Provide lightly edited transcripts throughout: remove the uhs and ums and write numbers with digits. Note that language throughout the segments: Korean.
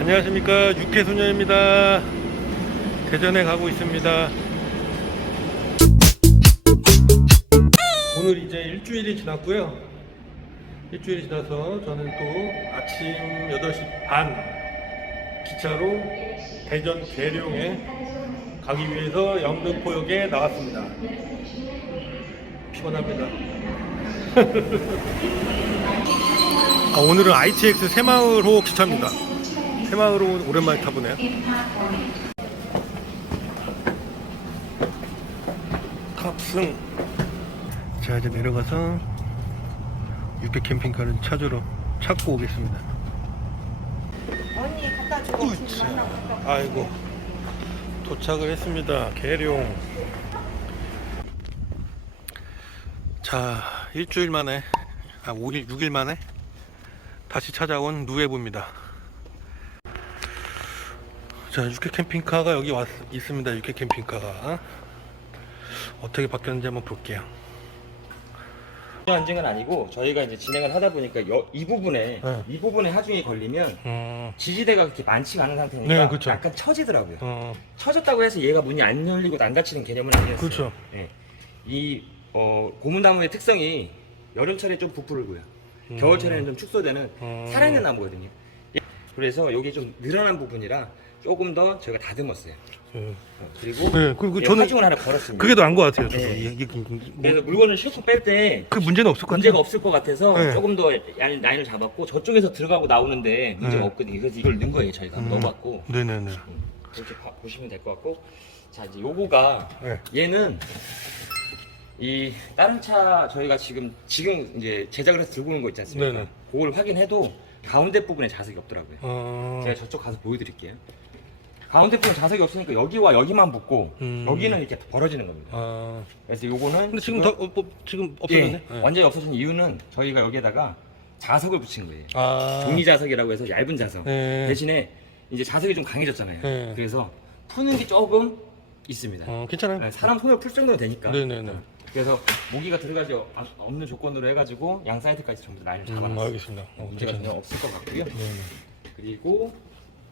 안녕하십니까, 육해소녀입니다. 대전에 가고 있습니다. 오늘 이제 일주일이 지났고요. 일주일이 지나서 저는 또 아침 8시 반 기차로 대전 계룡에 가기 위해서 영등포역에 나왔습니다. 피곤합니다. 오늘은 ITX 새마을호 기차입니다. 새마을호 오랜만에 타보네요. 탑승. 자, 이제 내려가서 육개 캠핑카를 찾고 오겠습니다. 언니 갖다 주고 아이고, 도착을 했습니다. 계룡. 자, 일주일 만에 5일 6일 만에 다시 찾아온 누에보입니다. 자, 육개 캠핑카가 여기 있습니다. 육개 캠핑카가 어떻게 바뀌었는지 한번 볼게요. 안정은 아니고 저희가 이제 진행을 하다 보니까 이 부분에 네. 이 부분에 하중이 걸리면 지지대가 그렇게 많지가 않은 상태니까 네, 그쵸. 약간 처지더라고요. 처졌다고 해서 얘가 문이 안 열리고 안 닫히는 개념은 아니었어요. 그렇죠. 네. 이 고무나무의 특성이 여름철에 좀 부풀고요. 겨울철에는 좀 축소되는 살아있는 나무거든요. 그래서 여기 좀 늘어난 부분이라 조금 더 저희가 다듬었어요. 그리고 네, 그리고 저는 하중을 하나 걸었습니다. 그게 더 나은 것 같아요. 저도. 네. 뭐, 그래서 물건을 싣고 뺄 때 그 문제는 없을 것 같아요. 문제가 없을 것 같아서 네. 조금 더 라인을 잡았고 저쪽에서 들어가고 나오는데 문제가 네. 없거든요. 그래서 이걸 넣은 거예요. 저희가 넣어봤고 네네네. 이렇게 보시면 될 것 같고, 자 이제 요거가 네. 얘는 이 다른 차 저희가 지금 이제 제작을 해서 들고 오는 거 있지 않습니까? 네네. 그걸 확인해도 가운데 부분에 자석이 없더라고요. 제가 저쪽 가서 보여드릴게요. 가운데 부분 자석이 없으니까 여기와 여기만 붙고 여기는 이렇게 벌어지는 겁니다. 그래서 요거는 근데 지금 지금 없어졌네. 예, 네. 완전히 없어진 이유는 저희가 여기에다가 자석을 붙인 거예요. 아. 종이 자석이라고 해서 얇은 자석. 네. 대신에 이제 자석이 좀 강해졌잖아요. 네. 그래서 푸는 게 조금 있습니다. 괜찮아요. 네, 사람 손을 풀 정도는 되니까. 네네네. 그래서 모기가 들어가지 없는 조건으로 해가지고 양 사이드까지 전부 다 라인을 잡아놨어요. 알겠습니다. 문제가 전혀 없을 것 같고요. 네네. 그리고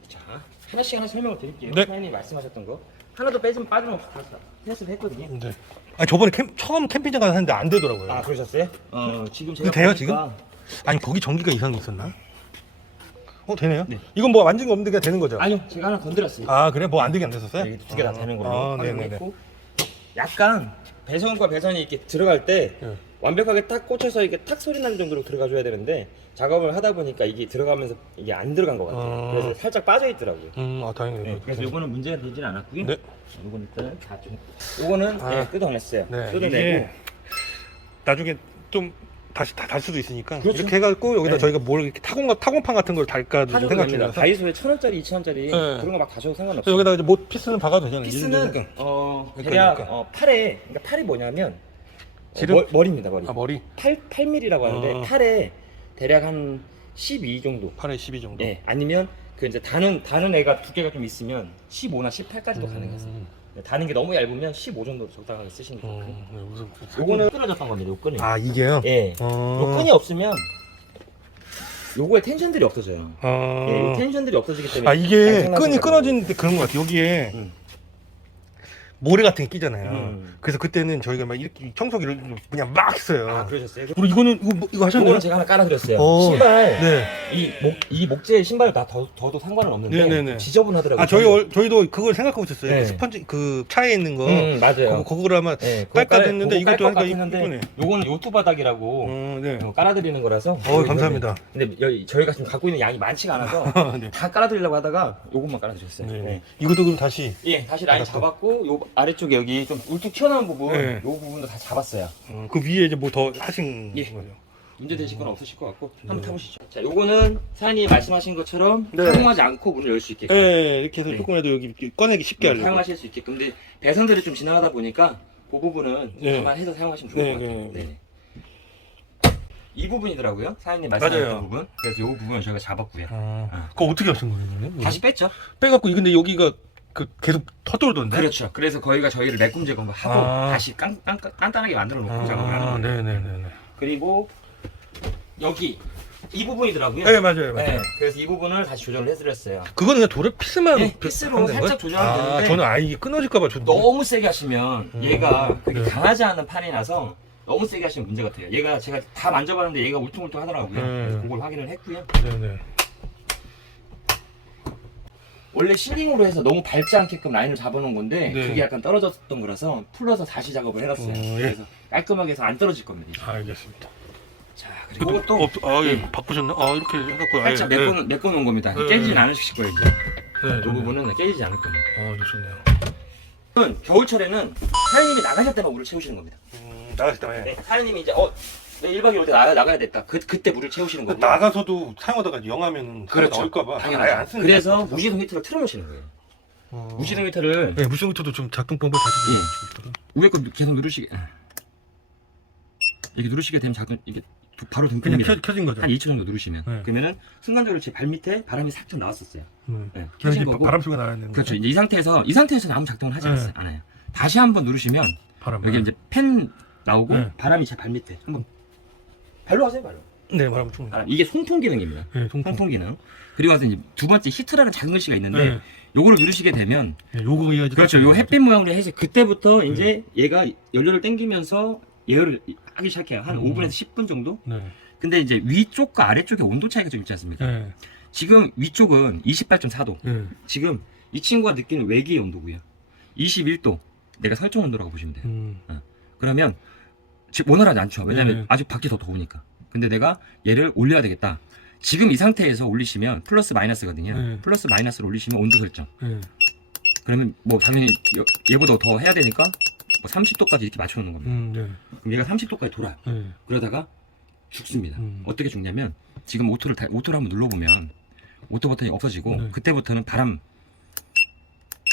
자 하나씩 설명을 드릴게요. 네. 사장님이 말씀하셨던 거 하나도 빠짐없이 다 테스트를 했거든요. 네. 아니, 저번에 처음 캠핑장 가서 했는데 안 되더라고요. 아 그러셨어요? 지금 제가 근데 돼요, 보니까 지금? 아니, 거기 전기가 이상이 있었나? 되네요? 네. 이건 뭐 만진 거 없는데 그냥 되는 거죠? 아니요, 제가 하나 건드렸어요. 아, 그래? 뭐 안 되게 안 됐었어요? 여기 두 개 다 되는 걸로 아, 네네네. 확인했고, 약간 배선과 배선이 이렇게 들어갈 때 네. 완벽하게 딱 꽂혀서 이게 탁 소리 나는 정도로 들어가줘야 되는데 작업을 하다 보니까 이게 들어가면서 이게 안 들어간 것 같아요. 그래서 살짝 빠져 있더라고요. 다행이네요. 네, 그래서 요거는 문제가 되진 않았고요. 네. 요거는 일단 다 좀. 요거는 예, 뜯어냈어요. 네. 뜯어내고 이게 나중에 좀 다시 달 수도 있으니까 그렇죠. 이렇게 해갖고 여기다 네. 저희가 뭘 이렇게 타공판 같은 걸 달까 하셔도 생각 됩니다. 중이라서 다이소에 1,000원짜리, 2,000원짜리 네. 그런 거 막 다셔도 상관없어요. 여기다가 이제 못 피스는 박아도 되잖아요. 피스는 그러니까. 대략 그러니까. 팔에, 그러니까 팔이 뭐냐면 지름? 머리입니다. 머리. 머리 8mm라고 하는데 팔에 대략 한 12 정도. 8에 12 정도. 예, 아니면 그 이제 다는 애가 두께가 좀 있으면 15나 18까지도 가능해요. 다는 게 너무 얇으면 15 정도로 적당하게 쓰시면 좋고요. 네, 무슨 요거는 끊어졌던 겁니다. 요 끈이. 이게요? 예. 요 끈이 없으면 요거에 텐션들이 없어져요. 예, 요 텐션들이 없어지기 때문에 이게 양상나시가 끈이 끊어진 그런 것 같아요. 여기에 모래 같은 게 끼잖아요. 그래서 그때는 저희가 막 이렇게 청소기를 그냥 막 했어요. 그러셨어요? 그리고 이거는 이거 하셨나요? 요거는 제가 하나 깔아드렸어요. 신발. 신발. 네. 이 목재 신발 다 더도 상관은 없는데 네네네. 지저분하더라고요. 저희도 그걸 생각하고 있었어요. 네. 그 스펀지 그 차에 있는 거. 맞아요. 그거를 아마 네, 깔까 됐는데 이것도 하니까 했는데 이쁘네. 요거는 요트 바닥이라고 네. 깔아드리는 거라서. 감사합니다. 근데 저희가 지금 갖고 있는 양이 많지가 않아서 네. 다 깔아드리려고 하다가 요것만 깔아드렸어요. 네. 네. 이것도 그럼 다시. 예, 다시 라인 잡았고 요 아래쪽에 여기 좀 울뚝 튀어나온 부분, 네. 요 부분도 다 잡았어요. 그 위에 이제 뭐 더 하신 예. 거죠. 문제 되실 건 없으실 것 같고 한번 타보시죠. 자, 요거는 사장님이 말씀하신 것처럼 네. 사용하지 않고 문을 열 수 있게끔 네, 이렇게 해서 네. 조금이라도 여기 이렇게 꺼내기 쉽게 하려고. 사용하실 수 있게끔. 근데 배선들이 좀 지나가다 보니까 그 부분은 네. 감안해서 사용하시면 좋을 네, 것 같아요. 네. 네. 이 부분이더라고요. 사장님 말씀하셨던 맞아요. 부분. 그래서 이 부분을 저희가 잡았고요. 그거 어떻게 하신 거예요, 이거는? 다시 뺐죠. 빼갖고 근데 여기가 계속 터돌던데? 그렇죠. 그래서 거기가 저희를 매꿈 제거하고 다시 단단하게 만들어 놓고 작업을 하는 거예요. 네네네. 그리고 여기 이 부분이더라고요. 네, 맞아요. 네, 그래서 이 부분을 다시 조정을 해드렸어요. 그거는 그냥 도래 피스만 네, 피스로 하면 되는 살짝 거예요? 조정하면 되는데 저는 이게 끊어질까봐 너무 세게 하시면 얘가 그렇게 네. 강하지 않은 판이라서 너무 세게 하시면 문제 같아요. 얘가 제가 다 만져봤는데 얘가 울퉁울퉁 하더라고요. 그래서 그걸 확인을 했고요. 네네. 원래 실링으로 해서 너무 밟지 않게끔 라인을 잡아놓은 건데 네. 그게 약간 떨어졌던 거라서 풀러서 다시 작업을 해놨어요. 예. 그래서 깔끔하게 해서 안 떨어질 겁니다. 이제. 알겠습니다. 자, 그리고 또 예, 네. 바꾸셨나? 이렇게 해갖고 살짝 메꿔놓은 겁니다. 네. 깨지진 않으실 거예요. 이제. 네, 이 부분은 깨지지 않을 겁니다. 좋네요. 겨울철에는 사장님이 나가실 때만 물을 채우시는 겁니다. 나갔을 때 네, 사장님이 이제 1박 2일 때 나가야 됐다. 그때 물을 채우시는 거고. 나가서도 사용하다가 영하면 그렇죠. 나올까봐 당연하죠. 아예 안 쓰는 그래서 무시동 히터를 틀어놓으시는 거예요. 무시동 히터를 네, 무시동히터도 좀 작동 방법 다시 위에 거 계속 누르시게 이렇게 누르시게 되면 작동 이게 바로 그냥 등급니다. 켜진 거죠. 한 2초 정도 누르시면 네. 그러면은 순간적으로 제 발 밑에 바람이 살짝 나왔었어요. 네, 그래서 켜진 이제 거고. 바람 소리가 나야 되는 그렇죠. 거죠. 이제 이 상태에서는 아무 작동을 하지 네. 않아요. 다시 한번 누르시면 바람. 여기 이제 팬 나오고 네. 바람이 제 발 밑에 한번 발로 하세요, 발로. 네, 바람 좀. 이게 송풍 기능입니다. 네, 송풍 기능. 그리고 와서 이제 두 번째 히트라는 작은 글씨가 있는데 네. 요거를 누르시게 되면 요거 이어지. 그렇죠. 요 햇빛 모양으로 해서 그때부터 이제 얘가 연료를 땡기면서 예열을 하기 시작해요. 한 5분에서 10분 정도? 네. 근데 이제 위쪽과 아래쪽에 온도 차이가 좀 있지 않습니까? 네. 지금 위쪽은 28.4도. 네. 지금 이 친구가 느끼는 외기의 온도고요. 21도. 내가 설정 온도라고 보시면 돼요. 그러면 지금 원활하지 않죠. 왜냐면 네. 아직 밖이 더 더우니까. 근데 내가 얘를 올려야 되겠다. 지금 이 상태에서 올리시면 플러스 마이너스거든요. 네. 플러스 마이너스를 올리시면 온도 설정. 네. 그러면 뭐 당연히 얘보다 더 해야 되니까 뭐 30도까지 이렇게 맞춰놓는 겁니다. 네. 그럼 얘가 30도까지 돌아요. 네. 그러다가 죽습니다. 어떻게 죽냐면 지금 오토를 한번 눌러보면 오토 버튼이 없어지고 네. 그때부터는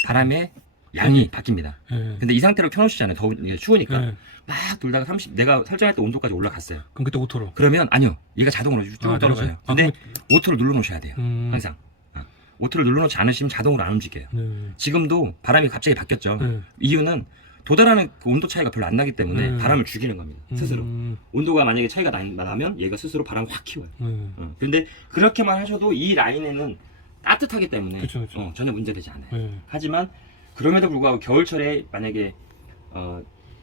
바람의 양이 바뀝니다. 네. 근데 이 상태로 켜놓으시잖아요. 이게 추우니까 네. 막 돌다가 내가 설정할 때 온도까지 올라갔어요. 그럼 그때 오토로. 그러면 아니요, 얘가 자동으로 쭉 떨어져요. 내려가요? 근데 오토를 눌러놓으셔야 돼요. 음. 항상 오토를 눌러놓지 않으시면 자동으로 안 움직여요. 네. 지금도 바람이 갑자기 바뀌었죠. 네. 이유는 도달하는 그 온도 차이가 별로 안 나기 때문에 네. 바람을 죽이는 겁니다. 스스로. 온도가 만약에 차이가 나면 얘가 스스로 바람을 확 키워요. 근데 그렇게만 하셔도 이 라인에는 따뜻하기 때문에 그쵸, 그쵸. 전혀 문제되지 않아요. 네. 하지만 그럼에도 불구하고 겨울철에 만약에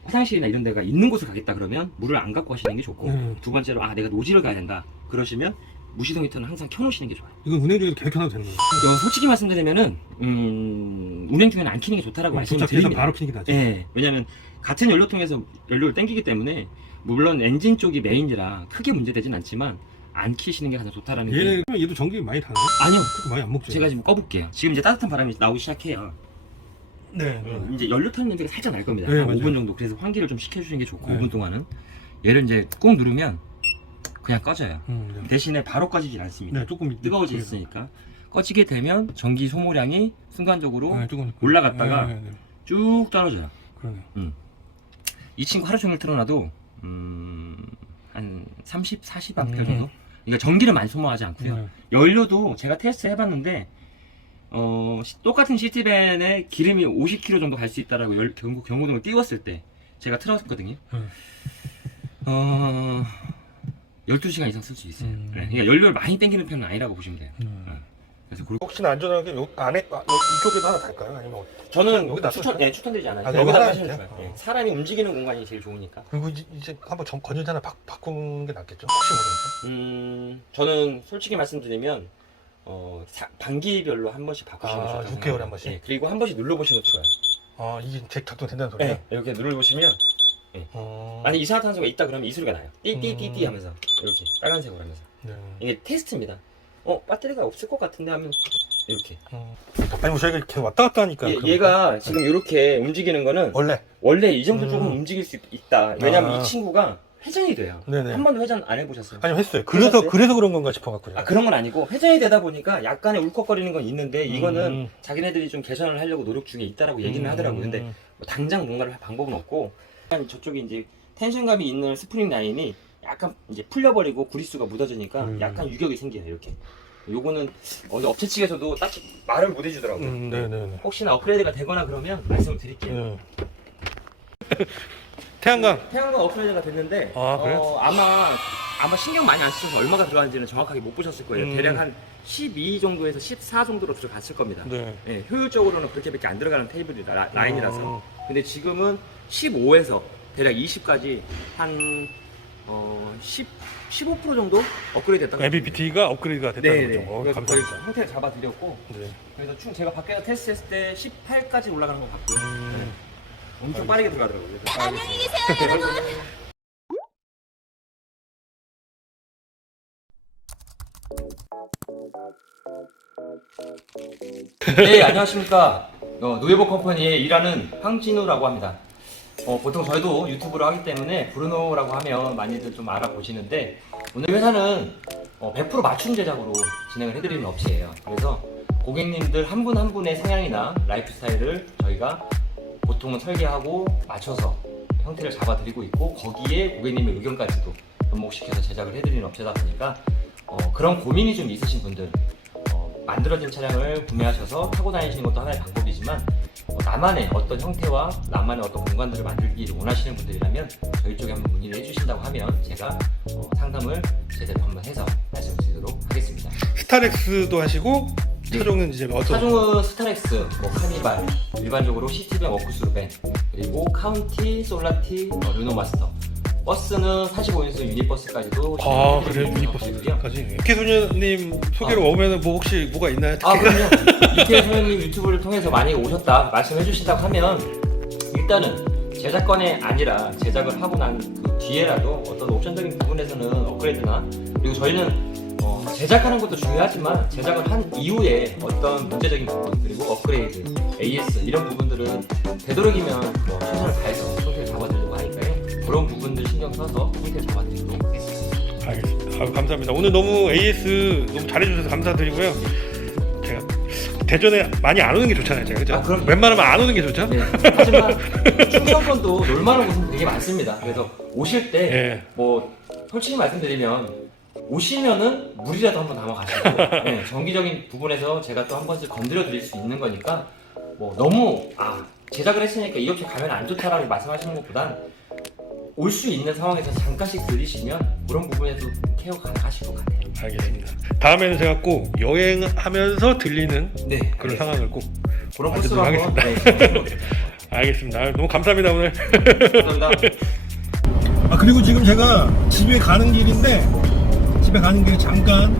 화장실이나 이런 데가 있는 곳을 가겠다 그러면 물을 안 갖고 가시는 게 좋고 두 번째로 내가 노지를 가야 된다 그러시면 무시동 히터는 항상 켜놓으시는 게 좋아요. 이건 운행 중에도 계속 켜놔도 되는 거예요? 솔직히 말씀드리면은 운행 중에는 안 켜는 게 좋다라고 말씀을 도착해서 드립니다. 바로 켜는 게 낫죠. 예, 왜냐면 같은 연료통에서 연료를 땡기기 때문에 물론 엔진 쪽이 메인이라 크게 문제되진 않지만 안 키시는 게 가장 좋다라는 게 얘도 전기 많이 타나요? 아니요. 그렇게 많이 안 먹죠. 제가 지금 꺼볼게요. 지금 이제 따뜻한 바람이 나오기 시작해요. 네. 이제 연료 타는 냄새가 살짝 날 겁니다. 네, 한 맞아요. 5분 정도. 그래서 환기를 좀 시켜주시는 게 좋고 네. 5분 동안은 얘를 이제 꾹 누르면 그냥 꺼져요. 네. 대신에 바로 꺼지진 않습니다. 네, 조금 뜨거워져 있으니까 꺼지게 되면 전기 소모량이 순간적으로 네, 조금 올라갔다가 네. 쭉 떨어져요. 그러네요. 이 친구 하루 종일 틀어놔도 한 30, 40A 정도? 그러니까 전기를 많이 소모하지 않고요. 네. 연료도 제가 테스트 해봤는데 똑같은 시티밴에 기름이 50km 정도 갈 수 있다라고 경고등을 띄웠을 때 제가 틀었거든요. 12시간 이상 쓸 수 있어요. 네, 그러니까 연료를 많이 땡기는 편은 아니라고 보시면 돼요. 그래서 혹시나 안전하게 안에 이쪽에도 하나 달까요? 아니면 저는 여기다 추천드리지 않아요. 여기 여기다 하나 하시면 있어요? 좋아요. 네, 사람이 움직이는 공간이 제일 좋으니까. 그리고 이제 한번 건전지 하나 바꾸는 게 낫겠죠? 혹시 모르니까. 저는 솔직히 말씀드리면 반기별로 한 번씩 바꾸시는 게 좋다고 6개월에 한 번씩? 네, 그리고 한 번씩 눌러보시는 것도 좋아요. 이게 작동된다는 소리예요? 네, 이렇게 눌러보시면 아니 이산화탄소가 있다 그러면 이 소리가 나요. 띠띠띠띠 하면서 이렇게 빨간색으로 하면서 네. 이게 테스트입니다. 배터리가 없을 것 같은데 하면 이렇게 아니 뭐 저희가 이렇게 왔다 갔다 하니까 얘가 지금 이렇게 움직이는 거는 원래 이 정도 조금 움직일 수 있다. 왜냐면 이 친구가 회전이 돼요. 네네. 한 번도 회전 안 해보셨어요? 아니요 했어요. 그래서 그런 건가 싶어갖고요. 그런 건 아니고 회전이 되다 보니까 약간의 울컥거리는 건 있는데 이거는 자기네들이 좀 개선을 하려고 노력 중에 있다라고 얘기는 하더라고요. 근데 뭐 당장 뭔가를 할 방법은 없고 저쪽에 이제 텐션감이 있는 스프링 라인이 약간 이제 풀려버리고 구리수가 묻어지니까 약간 유격이 생겨요. 이렇게. 요거는 업체 측에서도 딱히 말을 못 해주더라고요. 네네네. 혹시나 업그레이드가 되거나 그러면 말씀을 드릴게요. 태양광 업그레이드가 됐는데 그래요? 아마 아마 신경 많이 안 쓰셔서 얼마가 들어가는지는 정확하게 못 보셨을 거예요. 대략 한 12 정도에서 14 정도로 들어갔을 겁니다. 네. 예, 효율적으로는 그렇게밖에 안 들어가는 테이블이 라인이라서. 근데 지금은 15에서 대략 20까지 한 15% 정도 업그레이드 됐다고. MPPT가 업그레이드가 됐다는 네네. 거죠. 그래서 거의 감사합니다. 형태를 잡아드렸고, 네. 그래서 총 제가 밖에서 테스트했을 때 18까지 올라가는 것 같고요. 네. 엄청 빠르게 들어가더라고요. 그래서 안녕히 계세요, 여러분. 네, 안녕하십니까. 노예보 컴퍼니에 일하는 황진우라고 합니다. 보통 저희도 유튜브를 하기 때문에 브루노라고 하면 많이들 좀 알아보시는데, 오늘 회사는 100% 맞춤 제작으로 진행을 해드리는 업체예요. 그래서 고객님들 한 분 한 분의 성향이나 라이프 스타일을 저희가 보통은 설계하고 맞춰서 형태를 잡아드리고 있고, 거기에 고객님의 의견까지도 접목시켜서 제작을 해드리는 업체다 보니까 그런 고민이 좀 있으신 분들, 만들어진 차량을 구매하셔서 타고 다니시는 것도 하나의 방법이지만, 나만의 어떤 형태와 나만의 어떤 공간들을 만들기를 원하시는 분들이라면 저희 쪽에 한번 문의를 해주신다고 하면 제가 상담을 제대로 한번 해서 말씀드리도록 하겠습니다. 스타렉스도 하시고 네. 차종은 이제 어떤? 차종은 스타렉스, 카니발, 일반적으로 시티밴, 워크스루밴, 그리고 카운티, 솔라티, 르노마스터. 버스는 45인승 유니버스까지도 아, 그래요? 진행해 드리는 유니버스까지. 이케소녀님 소개로 오면은 뭐 혹시 뭐가 있나요? 그럼요. 이태현 소장님 유튜브를 통해서 많이 오셨다 말씀해 주신다고 하면, 일단은 제작권이 아니라 제작을 하고 난 그 뒤에라도 어떤 옵션적인 부분에서는 업그레이드나, 그리고 저희는 제작하는 것도 중요하지만 제작을 한 이후에 어떤 문제적인 부분, 그리고 업그레이드, AS 이런 부분들은 되도록이면 최선을 다해서 형태를 잡아드리려고 하니까요. 그런 부분들 신경 써서 형태를 잡아드리도록 하겠습니다. 알겠습니다. 아유, 감사합니다. 오늘 너무 AS 너무 잘해주셔서 감사드리고요. 제가 대전에 많이 안 오는 게 좋잖아요, 제가. 그죠? 그럼 웬만하면 안 오는 게 좋죠? 네. 하지만 충청권도 놀만한 곳은 되게 많습니다. 그래서 오실 때 예. 솔직히 말씀드리면 오시면은 물이라도 한번 담아 가시고, 네, 정기적인 부분에서 제가 또 한 번씩 건드려 드릴 수 있는 거니까, 너무 제작을 했으니까 이 업체 가면 안 좋다라고 말씀하시는 것보단 올 수 있는 상황에서 잠깐씩 들리시면 그런 부분에도 케어 가능하실 것 같아요. 알겠습니다. 다음에는 제가 꼭 여행하면서 들리는 네, 그런 상황을 꼭 그런 만들도록 코스로 한번 하겠습니다. 알겠습니다. 아유, 너무 감사합니다, 오늘. 감사합니다. 그리고 지금 제가 집에 가는 길인데, 집에 가는 길에 잠깐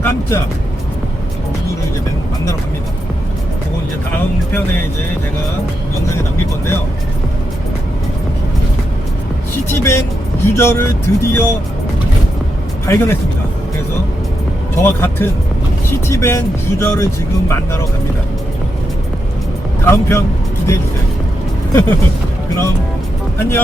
깜짝 누구를 이제 만나러 갑니다. 그건 이제 다음 편에 이제 제가 영상에 남길 건데요. 시티밴 유저를 드디어 발견했습니다. 그래서 저와 같은 시티밴 유저를 지금 만나러 갑니다. 다음 편 기대해주세요. 그럼 안녕.